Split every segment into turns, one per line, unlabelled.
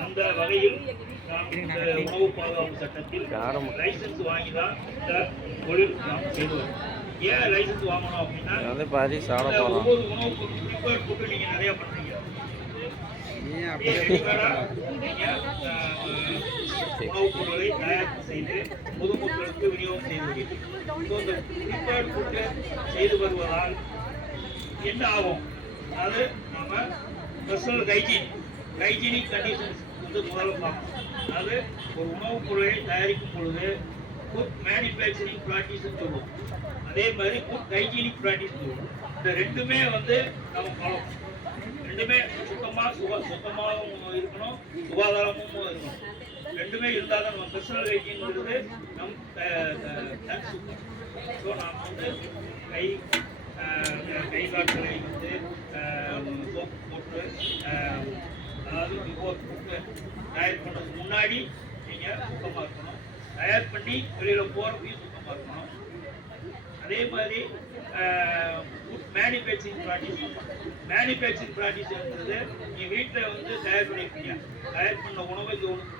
அந்த வகையில் நாம் இந்த உணவு பாதுகாப்பு சட்டத்தில் லைசன்ஸ் வாங்கி தான் இந்த தொழில் நாம் செய்வோம் ஏன் லைசன்ஸ் வாங்கணும் அப்படின்னா
வந்து பாதி சாப்பிட
இந்த
போகிறோம்
ஒவ்வொரு உணவுக்கு ப்ரிப்பேர் ஃபுட்டு நீங்கள் நிறைய பண்ணுறீங்க. உணவுப் பொருட்களை தயார் செய்து பொதுமக்களுக்கு விநியோகம் செய்து ஸோ இந்த ப்ரிப்பேர்ட் ஃபுட்டு செய்து வருவதால் என்ன ஆகும்? அது நம்ம பர்சனல் ஹைஜீன் ஹைஜீனிக் கண்டிஷன்ஸ் வந்து முதல்ல பார்க்கணும். அது ஒரு உணவுப் பொருளை தயாரிக்கும் பொழுது குட் மேனுஃபேக்சரிங் ப்ராக்டிஸ்னு சொல்லுவோம். அதே மாதிரி குட் ஹைஜீனிக் ப்ராக்டிஸ் சொல்லுவோம். இந்த ரெண்டுமே வந்து நம்ம ஃபாலோ ரெண்டுமே சுத்தமாக சுகா சுத்தமாகவும் இருக்கணும் சுகாதாரமும் இருக்கணும். ரெண்டுமே இருந்தால் தான் நம்ம பர்சனல் ஹைஜீன்ங்கிறது நம் ஸோ நாம் வந்து கை அஹ், வந்து சோப்பு போட்டு அதாவது பிஃபோர் புக்கு தயார் பண்ணுறதுக்கு முன்னாடி நீங்கள் சுத்தமாக இருக்கணும் தயார் பண்ணி வெளியில் போகிறப்பையும் சுத்தமாக இருக்கணும் அதே மாதிரி மேனுஃபேக்சரிங் ப்ராக்டிஸ் மேனுஃபேக்சரிங் ப்ராக்டிஸ்ன்றது நீங்கள் வீட்டில் வந்து தயார் பண்ணியிருப்பீங்க தயார் பண்ண உணவை இது ஒன்று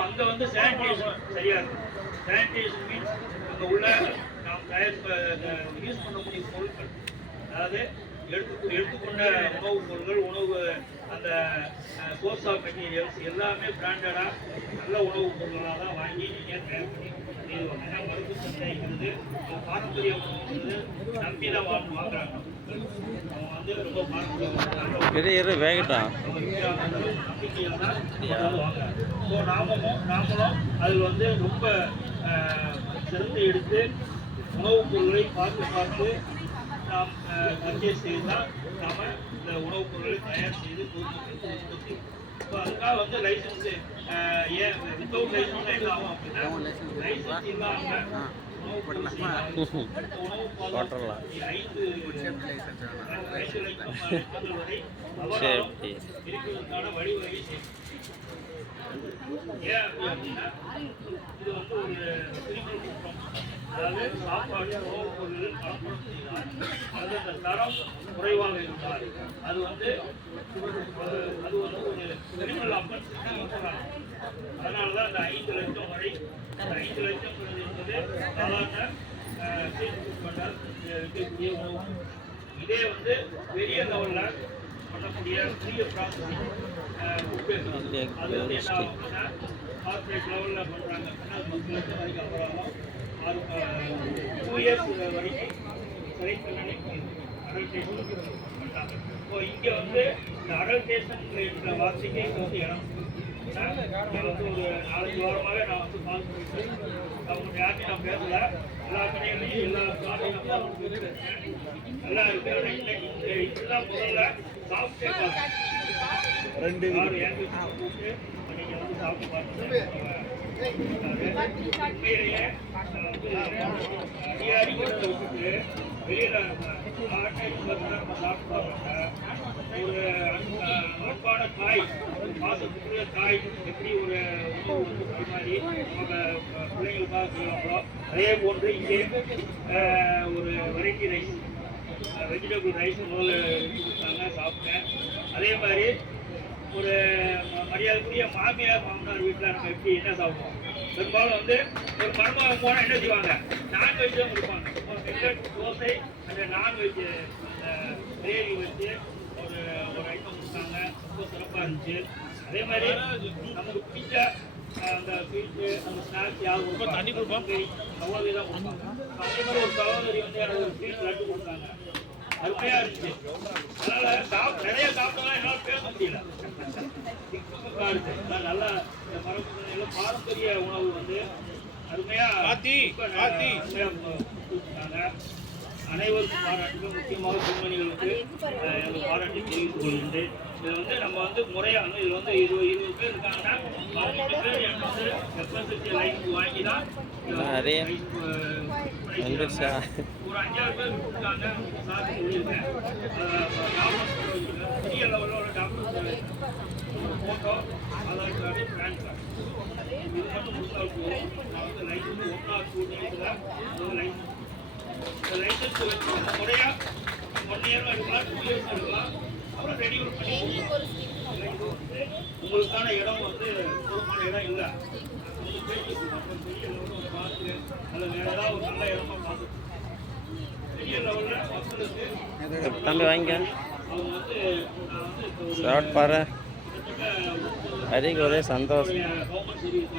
அங்கே வந்து சானிடேஷன் சரியாக இருக்கும் சானிடேஷன் மீன்ஸ் அங்கே உள்ள யூஸ் பண்ணக்கூடிய பொருட்கள். அதாவது எடுத்து எடுத்துக்கொண்ட உணவுப் பொருட்கள் உணவு அந்த சோர்ஸ் ஆஃப் மெட்டீரியல்ஸ் எல்லாமே பிராண்டடாக நல்ல உணவுப் பொருட்களாக தான் வாங்கி நீங்கள் தயார் பண்ணி ஏன்னா மருத்துவ சந்தைங்கிறது பாரம்பரிய உணவுங்கிறது நம்பி தான் வாங்க வாங்குறாங்க. அவங்க வந்து ரொம்ப பாரம்பரிய உணவு.
இரு இரு வேகட்டும்
ஸோ நாமளும் நாமளும் அதில் வந்து ரொம்ப சிறந்து எடுத்து உணவுப் பொருட்களை பார்த்து பார்த்து நாம் பர்ச்சேஸ் செய்து தான் நாம் இந்த உணவுப் பொருட்களை தயார் செய்து பொதுமக்களுக்கு உற்பத்தி. ஸோ அதுக்காக வந்து லைசன்ஸு ஏன் வித்தவுட் லைசன்ஸ் என்ன ஆகும் அப்படின்னா லைசன்ஸ் இல்லாமல் உணவுப்
போட்டுடலாம். சேஃப்டி
அதாவது சாப்பாடு உணவுப் பொருள்கள் செய்தால் அது அந்த தரம் குறைவாக இருந்தால் அது வந்து அது வந்து ஒரு கிரிமினல் அதனால தான் அந்த ஐந்து லட்சம் வரை ஐந்து லட்சம் என்பது சாதாரண பண்ணால் இருக்கக்கூடிய உணவு இதே வந்து பெரிய லெவலில் பண்ணக்கூடிய பெரிய ப்ராசஸிங் அது வந்து என்ன ஆகும் கார்பரேட் லெவலில் பண்ணுறாங்க அப்படின்னா அது பத்து லட்சம் வரைக்கும் அப்புறம் ஆறு டூ இயர்ஸ் வரைக்கும் சிறை தண்டனை இப்போ இங்கே வந்து இந்த அடல்டேஷன் வார்த்தைக்கு வந்து இடம் வந்து ஒரு நாலஞ்சு வாரமாகவே நான் வந்து கால் பண்ணிட்டு அவங்க யார்ட்டையும் நான் பேசல எல்லா கடைகளையும் எல்லா காலையும் நான் இந்த இதுதான் முதல்ல சாப்பிட்டே ரெண்டு போட்டு நீங்க வந்து சாப்பிட்டு பார்த்து சாப்பிட்டு ஒரு அன்பான தாய் பாசத்துக்குரிய தாய் எப்படி ஒரு உணவு பரிமாறி அவங்க பிள்ளைங்களுக்காக செய்வாங்களோ அதே போன்று இங்கே ஒரு வெரைட்டி ரைஸ் வெஜிடபிள் ரைஸ் முதல்ல கொடுத்தாங்க சாப்பிட்டேன் அதே மாதிரி ஒரு மரியாதைக்குரிய மாமியார் மாமனார் வீட்டில் நம்ம எப்படி என்ன சாப்பிடுவோம்? பெரும்பாலும் வந்து ஒரு மருமகன் போனால் என்ன செய்வாங்க? நான்வெஜ் தான் கொடுப்பாங்க. தோசை அந்த நான்வெஜ் அந்த கிரேவி வச்சு ஒரு ஒரு ஐட்டம் கொடுத்தாங்க. ரொம்ப சிறப்பாக இருந்துச்சு. அதே மாதிரி நமக்கு பிடிச்ச அந்த ஸ்வீட்டு அந்த ஸ்நாக்ஸ் யாரும் ரொம்ப தண்ணி கொடுப்பாங்க அவ்வளோ தான் கொடுப்பாங்க. அதே மாதிரி ஒரு சகோதரி வந்து எனக்கு ஒரு ஸ்வீட் லட்டு கொடுத்தாங்க. அருமையா இருந்துச்சு அதனால சாப் நிறைய சாப்பிட்டா என்னால பேச முடியல நல்லா மரபு பாரம்பரிய உணவு வந்து அருமையா அனைவருக்கும் பாராட்டுகள் முக்கியமாக பெண்மணிகளுக்கு பாராட்டை தெரிவித்துக் கொள்கின்றேன். இதில் வந்து நம்ம வந்து முறையாக இதில் வந்து இருபது இருபது பேர் இருக்காங்கன்னா எஃப்எஸ்எஸ்சி லைஃப் வாங்கி தான்
நிறைய வந்துருச்சா
ஒரு அஞ்சாறு பேர் கொடுத்தாங்க சார் சொல்லியிருக்கேன் டாக்டர் பெரிய லெவலில் உள்ள doctor photo Aadhaar card PAN card இது மட்டும் கொடுத்தால் போதும் நான் வந்து லைசன்ஸ் ஒன் ஆர் டூ டேஸில் வந்து லைசன்ஸ் இந்த லைசன்ஸ் வச்சு முறையாக ஒன் இயர் எடுக்கலாம் டூ இயர்ஸ் எடுக்கலாம் அப்புறம் ரெனியூல் பண்ணி உங்களுக்கான இடம் வந்து போதுமான இடம் இல்லை. உங்களுக்கு பேச்சு அப்புறம் பெரிய லெவலில் பார்த்து அல்ல வேற ஏதாவது ஒரு நல்ல இடமா பார்த்து. பெரிய லெவலில் மக்களுக்கு
தம்பி
ஒரு
ஷார்ட் பாரு.
கிட்டத்தட்ட
ஹரிக்கு ஒரே சந்தோஷம்.
Government service